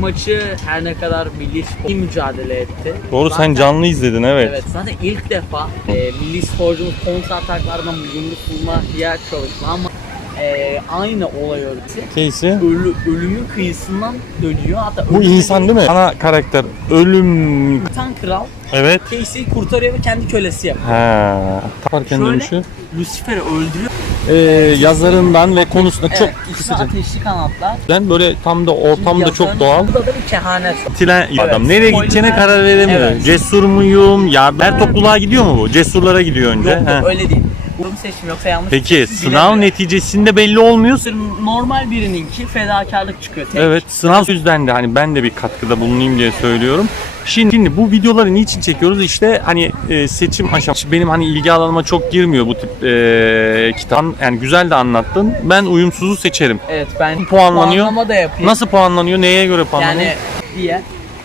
Maçı her ne kadar milli spor iyi mücadele etti. Doğru Zaten- sen canlı izledin evet. Evet zaten ilk defa e, milli sporcumuz kontra ataklardan yumruk bulmaya çalıştı ama e, aynı olay örgüsü Casey. ölü, ölümün kıyısından dönüyor. Hatta Bu insan değil mi? Ana karakter. Ölüm. Tan kral Evet. Casey'i kurtarıyor ve kendi kölesi yapıyor. Ha. Taparken Şöyle dönüşü. Lucifer'i öldürüyor. Ee, yazarından ve konusunda çok evet, ismi kısaca. Ateşli Kanatlar. Ben böyle tam da ortamda çok Yazarın- doğal. Burada da bir kehanet. Tilen adam. Evet, Nereye spoiler gideceğine karar veremiyor. Evet. Cesur muyum? Yardım. Her topluluğa gidiyor mu bu? Cesurlara gidiyor önce. Yok yok öyle değil. Bunu seçim yoksa yanlış. Peki sınav Bilemiyorum. neticesinde belli olmuyor. Normal birininki fedakarlık çıkıyor. Tek. Evet sınav yüzden de hani ben de bir katkıda bulunayım diye söylüyorum. Şimdi, şimdi bu videoları niçin çekiyoruz? İşte hani e, seçim aşaması benim hani ilgi alanıma çok girmiyor bu tip e, kitap. Yani güzel de anlattın. Ben uyumsuzu seçerim. Evet ben Puanlanıyor. puanlama da yapayım. Nasıl puanlanıyor? Neye göre puanlanıyor? Yani diye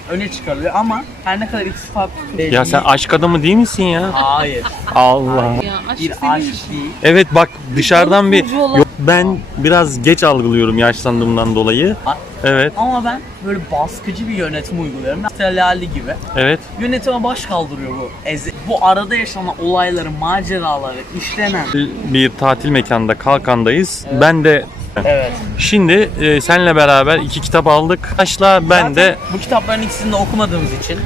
öne çıkarılıyor ama her ne kadar ikisi farklı ya sen aşk adamı değil misin ya? Hayır. Allah. Ya aşk Bir senin aşk değil. Evet bak dışarıdan bir Burcu olan- yok ben biraz geç algılıyorum yaşlandığımdan dolayı. Evet, Ama ben böyle baskıcı bir yönetim uyguluyorum. Stellali gibi. evet. Yönetime baş kaldırıyor bu. Eze- bu arada yaşanan olayları, maceraları işlenen. Bir tatil mekanında Kalkan'dayız. Ben de Evet. şimdi e, senle beraber iki kitap aldık. Başla ben Zaten de bu kitapların ikisini de okumadığımız için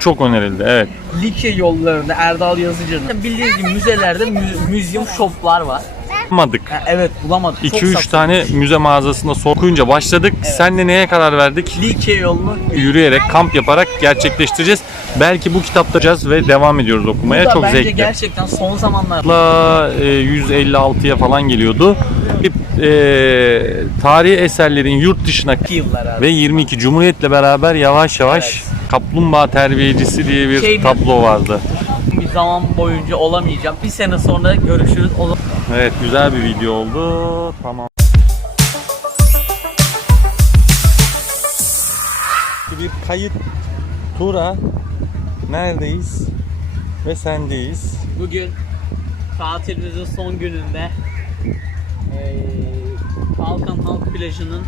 çok önerildi. Evet. Likya yollarında Erdal Yazıcı'nın bildiğiniz gibi müzelerde mü- müzyum shoplar var. Bulamadık. Ha, evet bulamadık. Çok 2-3 satılmış. tane müze mağazasında sokuyunca başladık. Senle neye karar verdik? Likya yolunu Yürüyerek, kamp yaparak gerçekleştireceğiz. Belki bu kitaptacağız ve devam ediyoruz okumaya. Bu da Çok bence zevkli. gerçekten son zamanlarda La e, 156'ya falan geliyordu. E, tarihi eserlerin yurt dışına ve 22 Cumhuriyet'le beraber yavaş yavaş Kaplumbağa Terbiyecisi diye bir Şey tablo vardı. Zaman boyunca olamayacağım. Bir sene sonra görüşürüz. O Evet güzel bir video oldu. Tamam. Bir kayıt tura neredeyiz ve sendeyiz. bugün tatilimizin son gününde eee Kalkan Halk Plajı'nın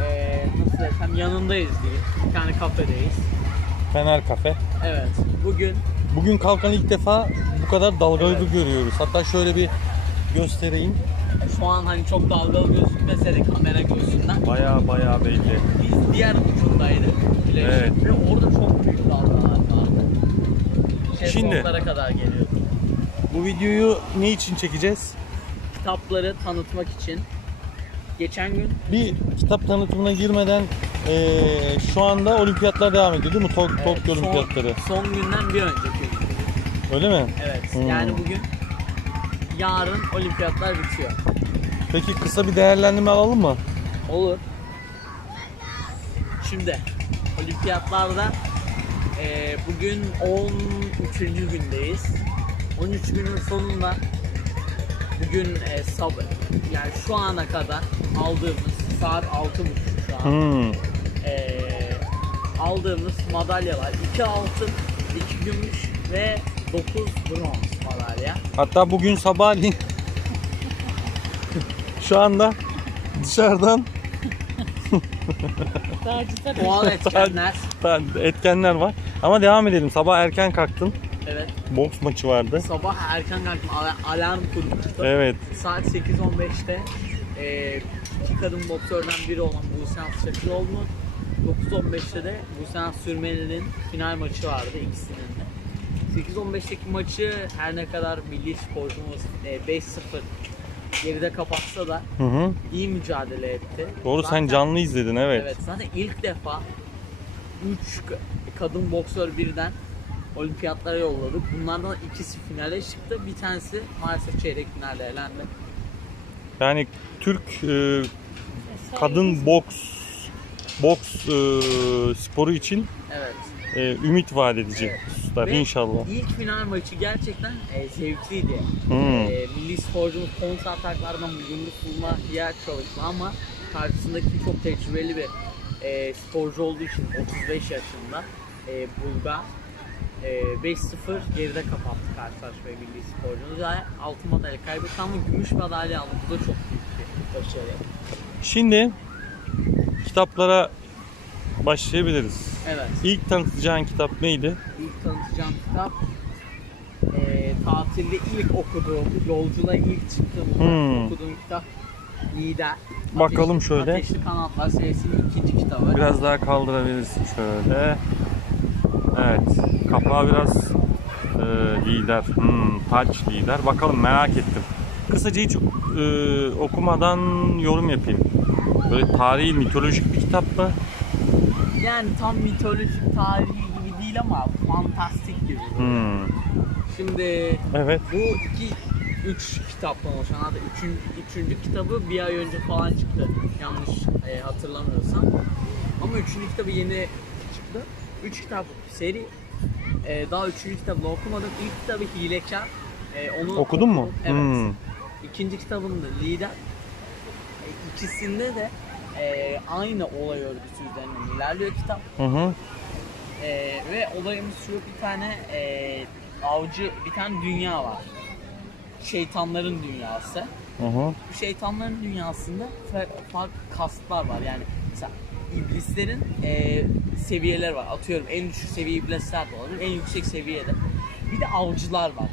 eee nasıl desem yanındayız diyeyim. Bir tane kafedeyiz. Fener Kafe. Evet. Bugün Bugün Kalkan'ı ilk defa bu kadar dalgalı görüyoruz. Hatta şöyle bir göstereyim. şu an hani çok dalgalı gözükmese de kamera gözünden Baya baya belli. biz diğer ucundaydık Evet. ve orada çok büyük dalgalar vardı. Şimdi- Şezlonglara kadar geliyordu. Bu videoyu ne için çekeceğiz? Kitapları tanıtmak için geçen gün Bir kitap tanıtımına girmeden eee, şu anda olimpiyatlar devam ediyor değil mi? Tok- Evet, Tokyo son- olimpiyatları. Son günden bir önceki gün. Öyle mi? Evet. Hmm. Yani bugün yarın olimpiyatlar bitiyor. Peki kısa bir değerlendirme alalım mı? Olur. Şimdi olimpiyatlarda eee, bugün 13. gündeyiz. 13 günün sonunda bugün e, sab yani şu ana kadar aldığımız saat 6.30 şu an. Hmm. Eee, aldığımız madalyalar 2 altın, 2 gümüş ve 9 bronz madalya. Hatta bugün sabahleyin şu anda dışarıdan Doğal etkenler. etkenler var. Ama devam edelim. Sabah erken kalktın. Evet. Boks maçı vardı. Sabah erken kalktım. Al- Alarm kurmuştum. Evet. Saat 8.15'te e, iki kadın boksörden biri olan Busean Şakiroğlu'nun 9.15'te de Busean Sürmeli'nin final maçı vardı ikisinin de. 8.15'teki maçı her ne kadar milli sporcumuz e, 5-0 geride kapatsa da Hı hı. iyi mücadele etti. Doğru sen Zaten- canlı izledin evet. Evet zaten ilk defa 3 kadın boksör birden olimpiyatlara yolladık. Bunlardan ikisi finale çıktı. Bir tanesi maalesef çeyrek finalde elendi. Yani Türk e, kadın boks boks e, sporu için Evet. e, ümit vaat edici hususlar Ve inşallah. İlk final maçı gerçekten e, zevkliydi. Hmm. E, milli sporcumuz kontra ataklardan yumruk bulmaya çalıştı ama karşısındaki çok tecrübeli bir e, sporcu olduğu için 35 yaşında e, Bulgar e, 5-0 geride kapattı karşılaşmayı milli sporcumuz. Yani altın madalya kaybetti ama gümüş madalya aldı. Bu da çok büyük bir başarı. Şimdi kitaplara başlayabiliriz. Evet. İlk tanıtacağın kitap neydi? İlk tanıtacağım kitap eee tatilde ilk okuduğum, yolculuğa ilk çıktığımda Hmm. okuduğum kitap Lider. Bakalım Ateşli- şöyle. Ateşli Kanatlar serisinin ikinci kitabı. Biraz daha kaldırabilirsin şöyle. Evet. Kapağı biraz e, lider. Hmm, taç lider. Bakalım merak ettim. Kısaca hiç e, okumadan yorum yapayım. Böyle tarihi, mitolojik bir kitap mı? Yani tam mitolojik tarihi gibi değil ama fantastik gibi. Hmm. Şimdi Evet. bu iki, üç kitaptan oluşan hatta üçüncü, üçüncü kitabı bir ay önce falan çıktı. Yanlış e, hatırlamıyorsam. Ama üçüncü kitabı yeni çıktı. Üç kitap seri. E, daha üçüncü kitabını okumadım. İlk kitabı Hilekar. E, onu Okudun mu? Evet. Hmm. İkinci kitabında Lider. E, ikisinde de e, aynı olay örgüsü üzerinden ilerliyor kitap. Hı hı. Ee, ve olayımız şu bir tane e, avcı bir tane dünya var. Şeytanların dünyası. Hı hı. Bu şeytanların dünyasında fa- farklı kastlar var. Yani mesela iblislerin e, seviyeleri var. Atıyorum en düşük seviye iblisler de olabilir. En yüksek seviyede. Bir de avcılar var.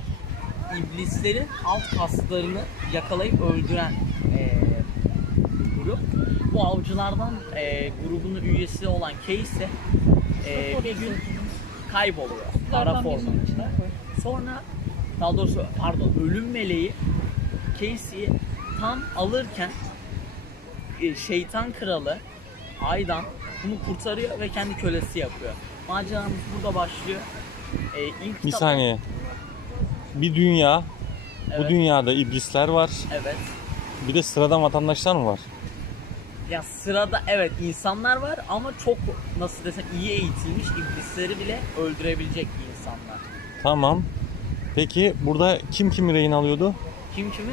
İblislerin alt kastlarını yakalayıp öldüren e. Bu avcılardan e, grubunun üyesi olan Casey e, bir gün kayboluyor. Para formunda. Sonra daha doğrusu pardon ölüm meleği Casey'i tam alırken e, şeytan kralı Aydan bunu kurtarıyor ve kendi kölesi yapıyor. Maceramız burada başlıyor. E, ilk Bir kitap- saniye. Bir dünya. Bu Evet. dünyada iblisler var. Evet. Bir de sıradan vatandaşlar mı var? Ya sırada evet insanlar var ama çok nasıl desem iyi eğitilmiş iblisleri bile öldürebilecek insanlar. Tamam. Peki burada kim kimi rehin alıyordu? Kim kimi?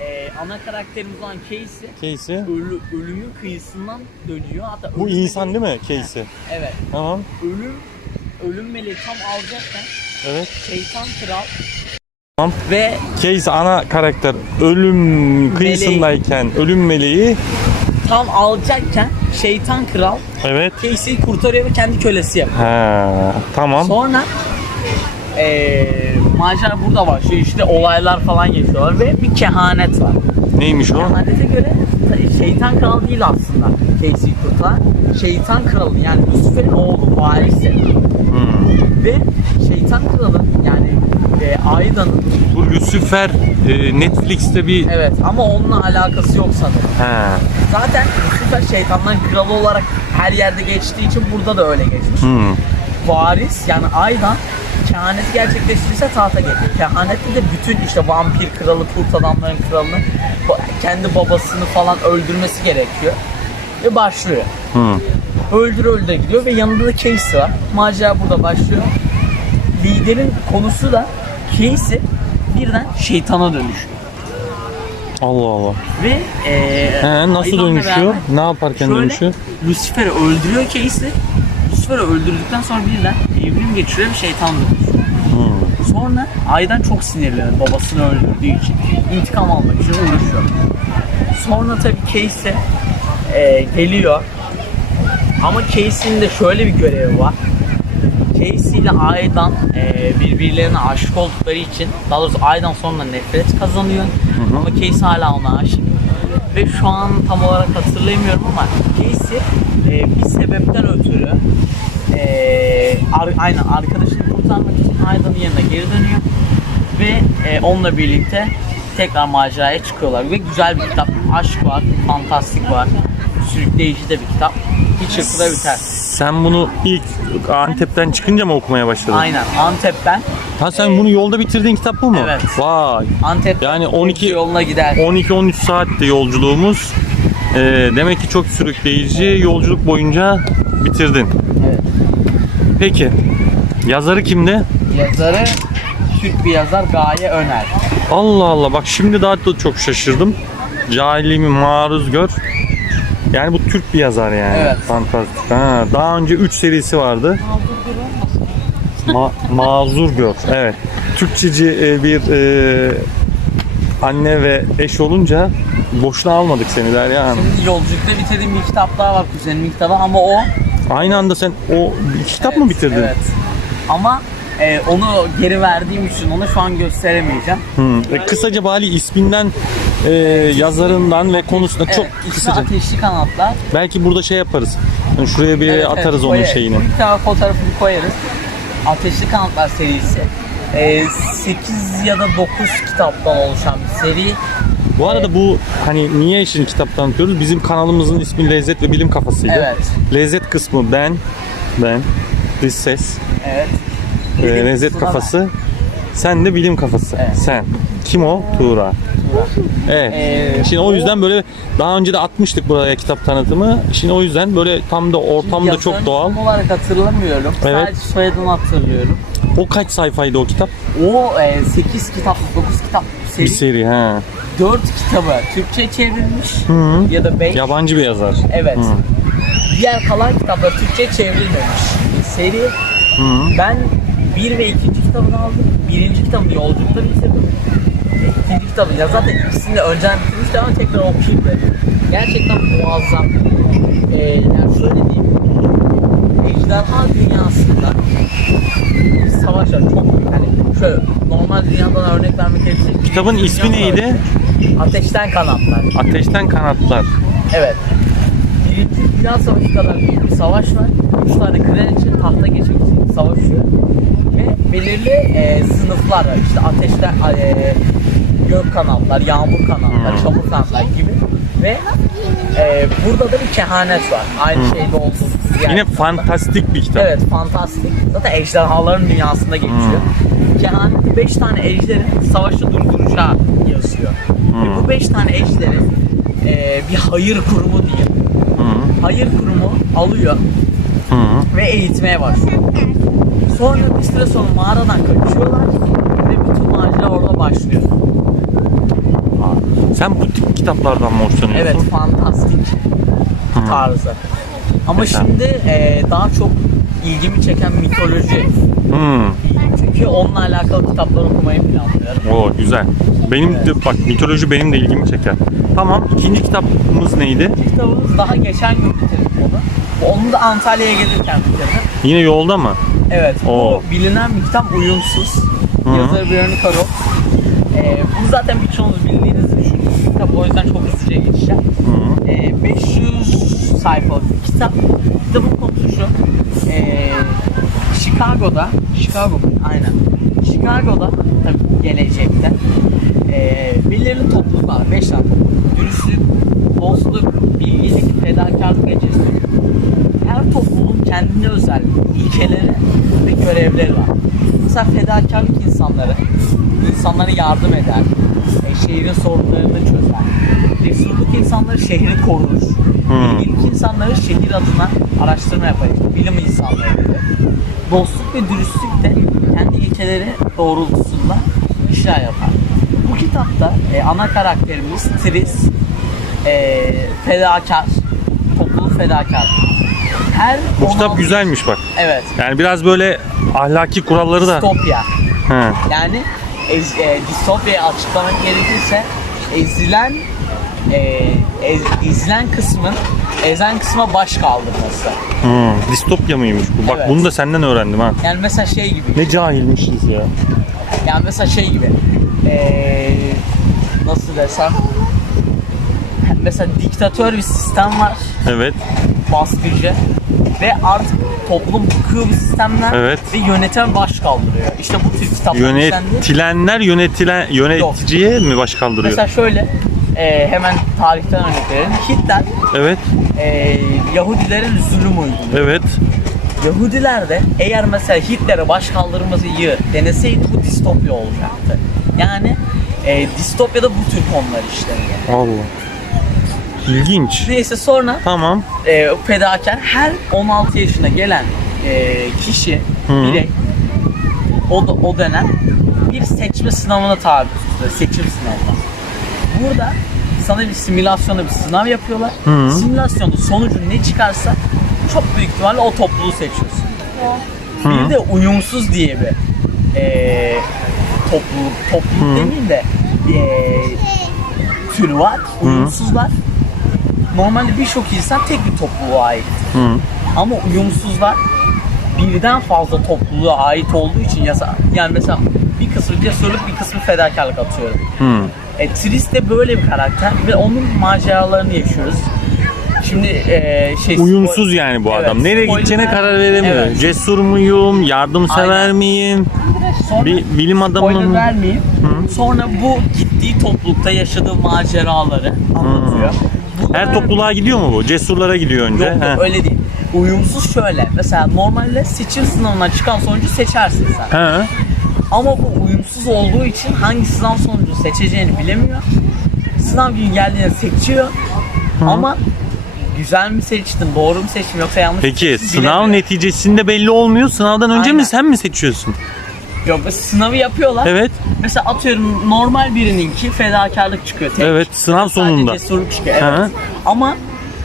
Ee, ana karakterimiz olan Casey Casey. ölü, ölümün kıyısından dönüyor. Hatta Bu insan meleği- değil mi Casey? Evet. Tamam. Ölüm ölüm meleği tam alacakken Evet. şeytan kral Tamam. ve Casey ana karakter ölüm kıyısındayken ölüm meleği. Tam alacakken şeytan kral Evet. Casey'yi kurtarıyor ve kendi kölesi yapıyor. Ha, tamam. Sonra eee macera burada başlıyor. İşte olaylar falan yaşıyorlar ve bir kehanet var. Neymiş o? Kehanete göre şeytan kral değil aslında Casey kurtaran. Şeytan kralı yani Lucifer'in oğlu varisi. Hmm. Ve şeytan kralı yani e, Ayda'nın Bu Lucifer e, Netflix'te bir evet ama onunla alakası yok sanırım. ha. Zaten Lucifer şeytanların kralı olarak her yerde geçtiği için burada da öyle geçmiş. Hmm. varis yani Aydan kehaneti gerçekleştirirse tahta gelir. Kehanette de bütün işte vampir kralı, kurt adamların kralını kendi babasını falan öldürmesi gerekiyor. Ve başlıyor. Hmm. Öldür öldür gidiyor ve yanında da Casey var. Macera burada başlıyor. Liderin konusu da Casey birden şeytana dönüşüyor. Allah Allah. Ve eee He, nasıl dönüşüyor? Ne yaparken Şöyle, dönüşüyor? Lucifer'i öldürüyor Casey. Lucifer'i öldürdükten sonra birden evrim geçiriyor bir şeytan dönüşüyor. Hmm. Sonra Aydan çok sinirleniyor babasını öldürdüğü için. İntikam almak için uğraşıyor. Sonra tabii Casey e, geliyor. Ama Casey'nin de şöyle bir görevi var. Casey ile Aydan e, birbirlerine aşık oldukları için daha doğrusu Aydan sonra nefret kazanıyor. Ama Casey hala ona aşık. Ve şu an tam olarak hatırlayamıyorum ama Casey e, bir sebepten ötürü e, ar- aynen arkadaşını kurtarmak için Aydan'ın yanına geri dönüyor. Ve e, onunla birlikte tekrar maceraya çıkıyorlar. Ve güzel bir kitap. Aşk var, fantastik var. Sürükleyici de bir kitap. Bir çırpıda biter. Sen bunu ilk Antep'ten çıkınca mı okumaya başladın? Aynen Antep'ten Ha sen bunu yolda bitirdiğin kitap bu mu? Evet. Vay. Antep Yani 12 yoluna gider. 12-13 saatte yolculuğumuz. Ee, demek ki çok sürükleyici. Yolculuk boyunca bitirdin. Evet. Peki. Yazarı kimdi? Yazarı Türk bir yazar Gaye Öner. Allah Allah bak şimdi daha da çok şaşırdım. Cahilliğimi maruz gör. Yani bu Türk bir yazar yani. Evet. Fantastik. Ha, daha önce 3 serisi vardı. Ma- mazur gör. Evet. Türkçeci e, bir e, anne ve eş olunca boşuna almadık seni Derya Hanım. Şimdi yolculukta bitirdiğim bir kitap daha var kuzenimin kitabı ama o Aynı anda sen o iki kitap mı bitirdin? Evet. Ama e, onu geri verdiğim için onu şu an gösteremeyeceğim. Hmm. E, kısaca Bali isminden, e, yazarından ve konusunda çok kısaca. Ateşli Kanatlar. Belki burada şey yaparız. Yani şuraya bir Evet, atarız onun koyarız. şeyini. Bir tane fotoğrafını koyarız. Ateşli Kanatlar serisi. E, 8 ya da 9 kitaptan oluşan bir seri. Bu arada bu hani niye işin kitap tanıtıyoruz? Bizim kanalımızın ismi Lezzet ve Bilim Kafasıydı. Evet. Lezzet kısmı ben, ben, dış ses, Evet. e, lezzet kısmına kafası. Sen de bilim kafası. Evet. Sen. Kim o? Tuğra. Evet. Ee, Şimdi o yüzden böyle daha önce de atmıştık buraya kitap tanıtımı. Şimdi o yüzden böyle tam da ortam da çok Yazarını doğal. tam olarak hatırlamıyorum. Evet. Sadece soyadını hatırlıyorum. O kaç sayfaydı o kitap? O e, 8 kitap, 9 kitap seri. Bir seri ha. 4 kitabı Türkçe çevrilmiş Hı. ya da 5. Yabancı bir yazar. Evet. Hı. Diğer kalan kitaplar Türkçe çevrilmemiş. Bir seri. Hı. Ben 1 ve 2. kitabını aldım. Birinci kitabını yolculukta bitirdim. E, İkinci kitabı ya zaten ikisini de önceden bitirmiştim ama tekrar dedim. Gerçekten muazzam. Ee, yani şöyle diyeyim. Ejderha dünyasında bir savaş var. Çok hani şöyle normal dünyadan örnek vermek gerekirse. Kitabın ismi neydi? Ateşten kanatlar. Ateşten Kanatlar. Evet. Birinci Dünya Savaşı kadar bir savaş var. Üç tane kraliçe tahta geçmek için savaşıyor. Ve belirli e, sınıflar var. İşte ateşten e, gök kanatlar, yağmur kanatlar, Hmm. çamur kanatlar gibi. Ve e, burada da bir kehanet var. Aynı şeyde olduğu Hmm. Yine fantastik bir kitap. Evet, fantastik. Zaten ejderhaların dünyasında geçiyor. Kehaneti 5 tane ejderin savaşı durduracağı yazıyor. Ve bu 5 tane ejderi e, bir hayır kurumu diyeyim. Hı. Hayır kurumu alıyor Hı. ve eğitmeye başlıyor. Sonra bir süre sonra mağaradan kaçıyorlar ve bütün macera orada başlıyor. Sen bu tip kitaplardan mı hoşlanıyorsun? Evet, fantastik tarzı. Ama Mesela? şimdi e, daha çok ilgimi çeken mitoloji. Hı. Çünkü onunla alakalı kitaplar okumayı planlıyorum. O güzel. Benim de bak mitoloji benim de ilgimi çeker. Tamam. ikinci kitabımız neydi? kitabımız daha geçen gün bitirdim onu. Onu da Antalya'ya gelirken bitirdim. Yine yolda mı? Evet. Oo. Bu bilinen bir kitap Uyumsuz. Hı. Yazarı Veronica Roth. Ee, bunu zaten birçoğunuz bildiğinizi bir kitap. O yüzden çok hızlıca geçeceğim. Hı. Ee, 500 sayfalık bir kitap. Kitabın konusu şu. Ee, Chicago'da, Chicago? Aynen. Chicago'da tabii gelecekte ee, belirli topluluklar, 5 tane. Dürüstlük, dostluk, bilgilik, fedakarlık geçesi. Her topluluğun kendine özel ilkeleri ve görevleri var. Mesela fedakarlık insanları, insanlara yardım eder, e, şehrin sorunlarını çözer. Cesurluk insanları şehri korur. Hmm. Bilgilik insanları şehir adına araştırma yapar. Bilim insanları gibi. Dostluk ve dürüstlük de kendi ilkeleri doğrultusunda işler yapar. Bu kitapta e, ana karakterimiz Tris, e, fedakar, topluluk fedakar. Her Bu kitap 16 güzelmiş bak. Evet. Yani biraz böyle ahlaki kuralları da. Distopya. He. Yani ez, e, distopyayı açıklamak gerekirse ezilen e, ez- ezilen kısmın ezen kısma baş kaldırması. Hı. Distopya mıymış bu? Bak Evet. bunu da senden öğrendim ha. Yani mesela şey gibi. Ne cahilmişiz ya. Yani mesela şey gibi. E, nasıl desem mesela diktatör bir sistem var. Evet. baskıcı ve artık toplum bıkıyor bu sistemden Evet. ve yöneten baş kaldırıyor. İşte bu tür kitaplar. Yönetilenler yönetilen yöneticiye mi baş kaldırıyor? Mesela şöyle e, hemen tarihten örnek verelim. Hitler Evet. e, Yahudilere zulüm uyguluyor. Evet. Yahudiler de eğer mesela Hitler'e baş kaldırmayı deneseydi bu distopya olacaktı. Yani e, distopyada bu tür konular işleniyor. Allah. İlginç. Neyse sonra Tamam. e, fedakar her 16 yaşına gelen e, kişi, Hı. birey o, da, o dönem bir seçme sınavına tabi tutuluyor. Seçim sınavına. Burada sana bir simülasyonda bir sınav yapıyorlar. Hı. Simülasyonda sonucu ne çıkarsa çok büyük ihtimalle o topluluğu seçiyorsun. Hı. Bir de uyumsuz diye bir e, topluluk, topluluk Hı. demeyeyim de e, tür var. Uyumsuzlar. Normalde birçok insan tek bir topluluğa ait. Hı. Ama uyumsuzlar birden fazla topluluğa ait olduğu için yasa yani mesela bir kısmı cesurluk bir kısmı fedakarlık atıyorum. Hmm. E, Tris de böyle bir karakter ve onun maceralarını yaşıyoruz. Şimdi e, şey Uyumsuz yani bu Evet, adam. Nereye spoiler gideceğine karar veremiyor. Evet. Cesur muyum? Yardımsever Aynen. miyim? Sonra Bir bilim spoiler mı? vermeyeyim. Sonra bu gittiği toplulukta yaşadığı maceraları anlatıyor. Her topluluğa gidiyor mu bu? Cesurlara gidiyor önce. Yok yok He. öyle değil. Uyumsuz şöyle. Mesela normalde seçim sınavından çıkan sonucu seçersin sen. He. Ama bu uyumsuz olduğu için hangi sınav sonucu seçeceğini bilemiyor. Sınav günü geldiğinde seçiyor. Ama güzel mi seçtin, doğru mu seçtin yoksa yanlış mı Peki seçtin sınav bilemiyor. neticesinde belli olmuyor. Sınavdan önce mi Aynen. sen mi seçiyorsun? Yok sınavı yapıyorlar. Evet. Mesela atıyorum normal birininki fedakarlık çıkıyor. Tek. Evet, sınav Sadece sonunda. cesurluk çıkıyor. Evet. Hı. Ama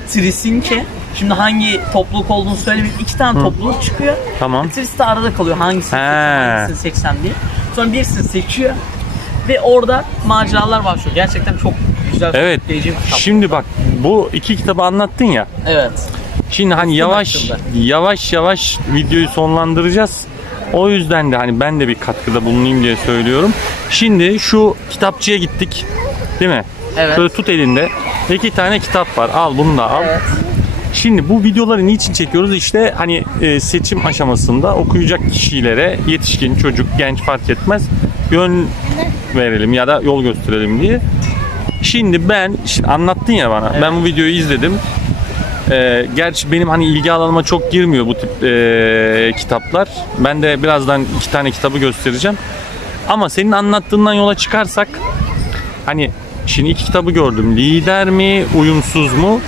Tris'inki şimdi hangi topluluk olduğunu söylemeyeyim. iki tane topluluk çıkıyor. Tamam. Tris de arada kalıyor. Hangisini He. seçsem, hangisini seçsem diye. Sonra birisini seçiyor. Ve orada maceralar başlıyor. Gerçekten çok güzel, Evet. sürükleyici bir kitap. Şimdi bak bu iki kitabı anlattın ya. Evet. Şimdi hani yavaş hakkında. yavaş yavaş videoyu sonlandıracağız. O yüzden de hani ben de bir katkıda bulunayım diye söylüyorum. Şimdi şu kitapçıya gittik. Değil mi? Evet. Böyle tut elinde. İki tane kitap var. Al bunu da al. Evet. Şimdi bu videoları niçin çekiyoruz? İşte hani e, seçim aşamasında okuyacak kişilere yetişkin, çocuk, genç fark etmez yön verelim ya da yol gösterelim diye. Şimdi ben şimdi anlattın ya bana. Ben bu videoyu izledim. E, gerçi benim hani ilgi alanıma çok girmiyor bu tip e, kitaplar. Ben de birazdan iki tane kitabı göstereceğim. Ama senin anlattığından yola çıkarsak hani şimdi iki kitabı gördüm. Lider mi, uyumsuz mu?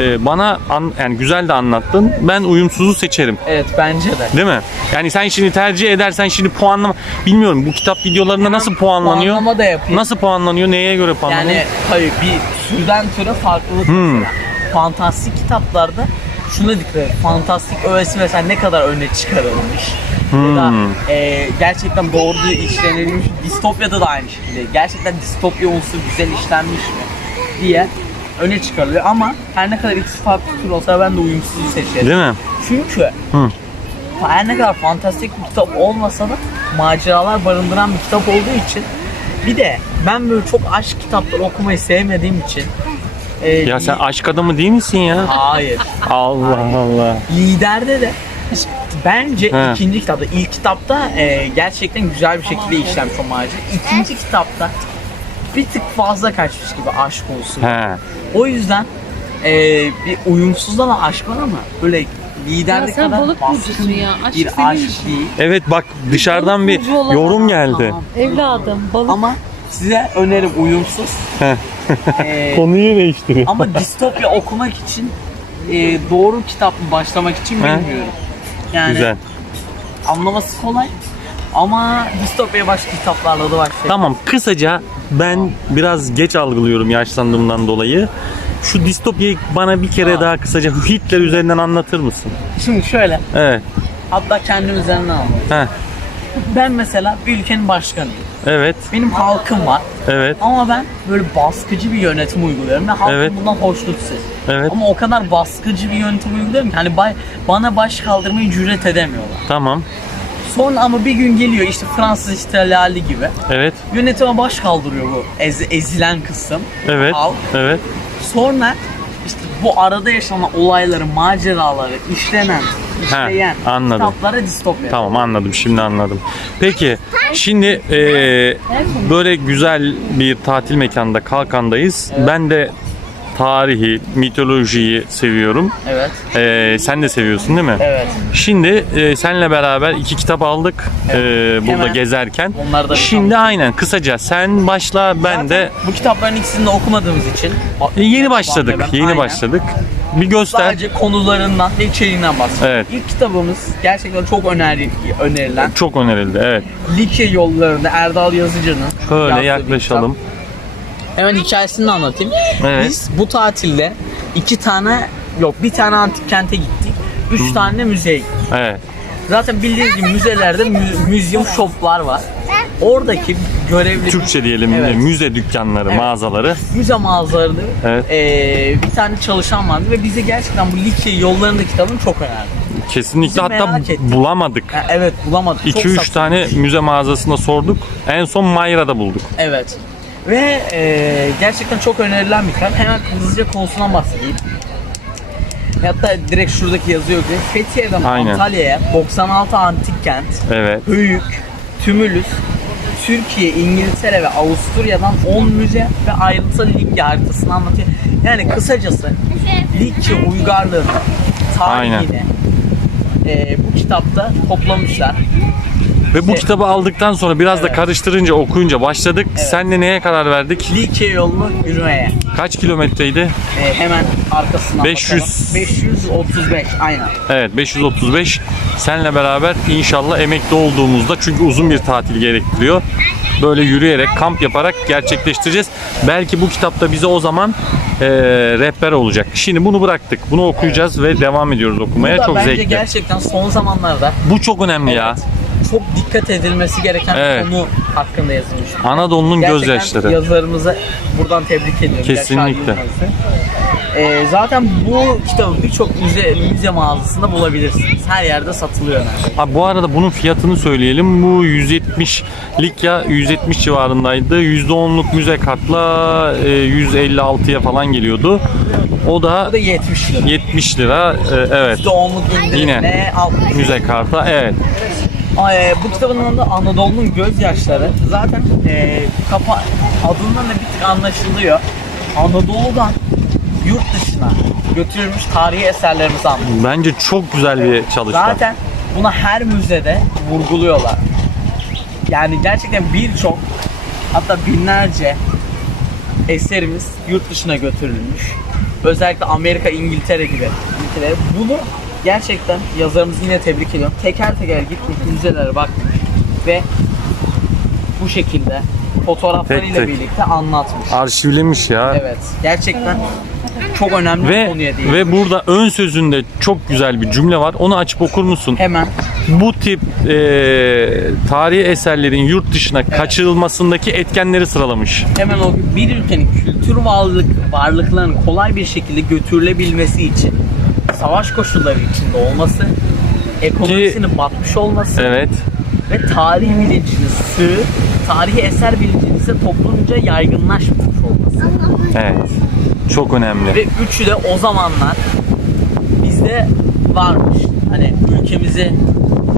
Ee, bana an, yani güzel de anlattın. Ben uyumsuzu seçerim. Evet bence de. Değil mi? Yani sen şimdi tercih edersen şimdi puanlama bilmiyorum bu kitap videolarında nasıl puanlanıyor? Puanlama da yapayım. Nasıl puanlanıyor? Neye göre puanlanıyor? Yani hayır bir türden türe farklılık Hmm. mesela. Fantastik kitaplarda şuna dikkat et. Fantastik öğesi mesela ne kadar öne çıkarılmış. Ya da Hmm. e, gerçekten doğru işlenilmiş. Distopyada da aynı şekilde. Gerçekten distopya unsuru güzel işlenmiş mi diye öne çıkarılıyor. Ama her ne kadar ikisi farklı tür olsa ben de uyumsuzu seçerim. Değil mi? Çünkü Hı. her ne kadar fantastik bir kitap olmasa da maceralar barındıran bir kitap olduğu için bir de ben böyle çok aşk kitapları okumayı sevmediğim için e, Ya sen aşk adamı değil misin ya? Hayır. Allah Allah. Liderde de bence He. ikinci kitapta, ilk kitapta e, gerçekten güzel bir şekilde işlenmiş o macera. İkinci kitapta bir tık fazla kaçmış gibi aşk olsun. He. O yüzden e, bir uyumsuzda da aşk var ama böyle liderde Ya sen kadar balık baskın burcusun ya. Aşk bir senin aşk işin. değil. Evet bak dışarıdan bir yorum geldi. Tamam. Evladım balık. Ama size önerim uyumsuz. Ee, Konuyu değiştiriyor. ama distopya okumak için e, doğru kitap mı başlamak için He. bilmiyorum. Yani Güzel. anlaması kolay ama distopya başka kitaplarla da başlayalım. Tamam kısaca ben biraz geç algılıyorum yaşlandığımdan dolayı. Şu distopyayı bana bir kere Tamam. daha kısaca Hitler üzerinden anlatır mısın? Şimdi şöyle Evet. hatta kendim üzerinden anlatayım. Ben mesela bir ülkenin başkanıyım. Evet. Benim halkım var Evet. ama ben böyle baskıcı bir yönetim uyguluyorum ve halkım Evet. bundan hoşnutsuz. Evet. Ama o kadar baskıcı bir yönetim uyguluyorum ki hani bay- bana baş kaldırmayı cüret edemiyorlar. Tamam. Sonra ama bir gün geliyor işte Fransız ihtilali gibi. Evet. Yönetime baş kaldırıyor bu ez- ezilen kısım. Evet. Halk. Evet. Sonra bu arada yaşanan olayları, maceraları işlenen, işleyen anladım. kitaplara distopya. Tamam anladım şimdi anladım. Peki şimdi eee, böyle güzel bir tatil mekanında Kalkan'dayız. Ben de tarihi, mitolojiyi seviyorum. Evet. Eee, sen de seviyorsun değil mi? Evet. Şimdi e, senle beraber iki kitap aldık e, burada Hemen. gezerken. Onları da bir Şimdi aynen kısaca sen başla ben de Bu kitapların ikisini de okumadığımız için E, yeni başladık. Ben- Yeni Aynen. başladık. Bir göster. Sadece konularından ve içeriğinden bahsediyorum. Evet. İlk kitabımız gerçekten çok öneri, önerilen Çok önerildi. Evet. Likya yollarında Erdal Yazıcı'nın Şöyle yaklaşalım. kitap. Hemen hikayesini anlatayım. Evet. Biz bu tatilde iki tane yok bir tane antik kente gittik. Üç tane de müzeye gittik. Evet. Zaten bildiğiniz gibi müzelerde mü- museum shoplar var. Oradaki görevli Türkçe diyelim Evet. müze dükkanları, Evet. mağazaları. müze mağazalarında Evet. e, bir tane çalışan vardı ve bize gerçekten bu Likya yollarında kitabını çok önerdi. Kesinlikle Bizi hatta merak bulamadık. Ha, evet bulamadık. Çok 2-3 satılmış. tane müze mağazasında sorduk. En son Mayra'da bulduk. Evet. Ve e, gerçekten çok önerilen bir kitap. Hemen hızlıca konusundan bahsedeyim. Hatta direkt şuradaki yazıyor ki Fethiye'den Aynen. Antalya'ya 96 antik kent, Evet. Höyük, Tümülüs, Türkiye, İngiltere ve Avusturya'dan 10 müze ve ayrıntılı Likya haritasını anlatıyor. Yani kısacası Likya uygarlığını, tarihini e, bu kitapta toplamışlar. Ve bu kitabı aldıktan sonra biraz da karıştırınca okuyunca başladık. Senle neye karar verdik? Likya yolunu yürümeye. Kaç kilometreydi? E, hemen arkasından 500. bakalım. 535 aynen. Evet 535. Senle beraber inşallah emekli olduğumuzda çünkü uzun bir tatil gerektiriyor. Böyle yürüyerek, kamp yaparak gerçekleştireceğiz. Belki bu kitapta bize o zaman eee, rehber olacak. Şimdi bunu bıraktık. Bunu okuyacağız ve devam ediyoruz okumaya. Bu da Çok bence zevkli. gerçekten son zamanlarda Bu çok önemli ya. Çok dikkat edilmesi gereken Evet. konu hakkında yazılmış. Anadolu'nun gözyaşları. yazarımızı buradan tebrik ediyorum. Kesinlikle. Ee, zaten bu kitabı birçok müze, müze mağazasında bulabilirsiniz. Her yerde satılıyor neredeyse. Ha, bu arada bunun fiyatını söyleyelim. Bu 170 Likya 170 civarındaydı. %10'luk müze kartla e, 156'ya falan geliyordu. O da Bu da 70 lira. 70 lira. E, evet. %10'luk indirimle Yine. 60 Müze karta. Evet. Ee, bu kitabın adı Anadolu'nun gözyaşları. Zaten e, kapa adından da bir tık anlaşılıyor. Anadolu'dan yurt dışına götürülmüş tarihi eserlerimizi anlatıyor. Bence çok güzel bir çalışma. Zaten bunu her müzede vurguluyorlar. Yani gerçekten birçok hatta binlerce eserimiz yurt dışına götürülmüş. Özellikle Amerika, İngiltere gibi ülkelere. Bunu gerçekten yazarımızı yine tebrik ediyorum. Teker teker gitmiş müzelere bakmış ve bu şekilde fotoğraflarıyla Tek tek. birlikte anlatmış. Arşivlemiş ya. Evet. Gerçekten çok önemli bir Ve konuya değil. ve burada ön sözünde çok güzel bir cümle var. Onu açıp okur musun? hemen Bu tip e, tarihi eserlerin yurt dışına kaçırılmasındaki etkenleri sıralamış. hemen o bir ülkenin kültür varlık varlıklarının kolay bir şekilde götürülebilmesi için savaş koşulları içinde olması, ekonomisinin batmış olması Evet. ve tarih bilincinin sığ, tarihi eser bilincinin ise toplumca yaygınlaşmamış olması. Evet. Çok önemli. Ve üçü de o zamanlar bizde varmış. Hani ülkemizi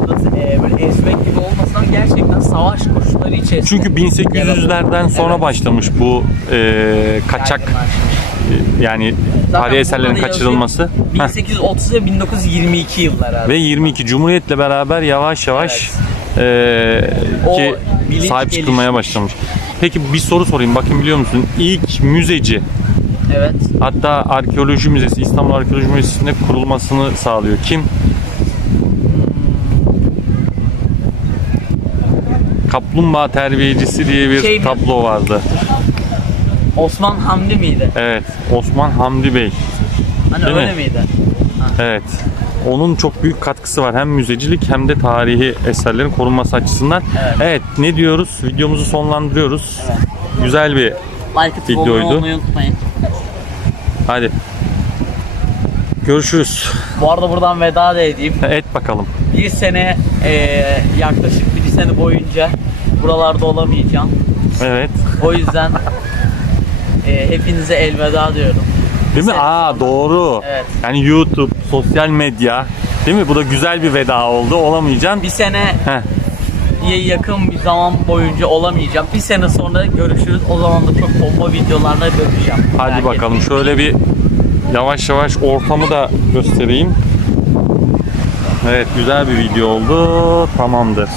nasıl, e, böyle ezmek gibi olmasa gerçekten savaş koşulları içerisinde. Çünkü 1800'lerden sonra Evet. başlamış bu e, kaçak yani Zaten tarihi eserlerin burada kaçırılması. yazıyor, Heh. 1830 ve 1922 yılları. Ve 22 Cumhuriyet'le beraber yavaş yavaş e, O ki bilinç sahip çıkılmaya gelişmiş. başlamış. Peki bir soru sorayım. Bakın biliyor musun? İlk müzeci Evet. hatta arkeoloji müzesi İstanbul Arkeoloji Müzesi'nde kurulmasını sağlıyor. Kim? Kaplumbağa terbiyecisi diye bir Şey mi? tablo vardı. Osman Hamdi miydi? Evet. Osman Hamdi Bey. Hani Değil öyle mi? miydi? Evet. Onun çok büyük katkısı var hem müzecilik hem de tarihi eserlerin korunması açısından. Evet. Evet, ne diyoruz? Videomuzu sonlandırıyoruz. Evet. Güzel bir Like atıp Videoydu. abone olmayı unutmayın. hadi. Görüşürüz. Bu arada buradan veda da edeyim. Et bakalım. Bir sene eee, yaklaşık bir sene boyunca buralarda olamayacağım. Evet. O yüzden eee, hepinize elveda diyorum. Değil mi? Aa doğru. Evet. Yani YouTube, sosyal medya. Değil mi? Bu da güzel bir veda oldu. Olamayacaksın. Bir sene Heh. yakın bir zaman boyunca olamayacağım. Bir sene sonra görüşürüz. O zaman da çok bomba videolarla döneceğim. Hadi Merak bakalım. etmeyin. Şöyle bir yavaş yavaş ortamı da göstereyim. Evet güzel bir video oldu. Tamamdır.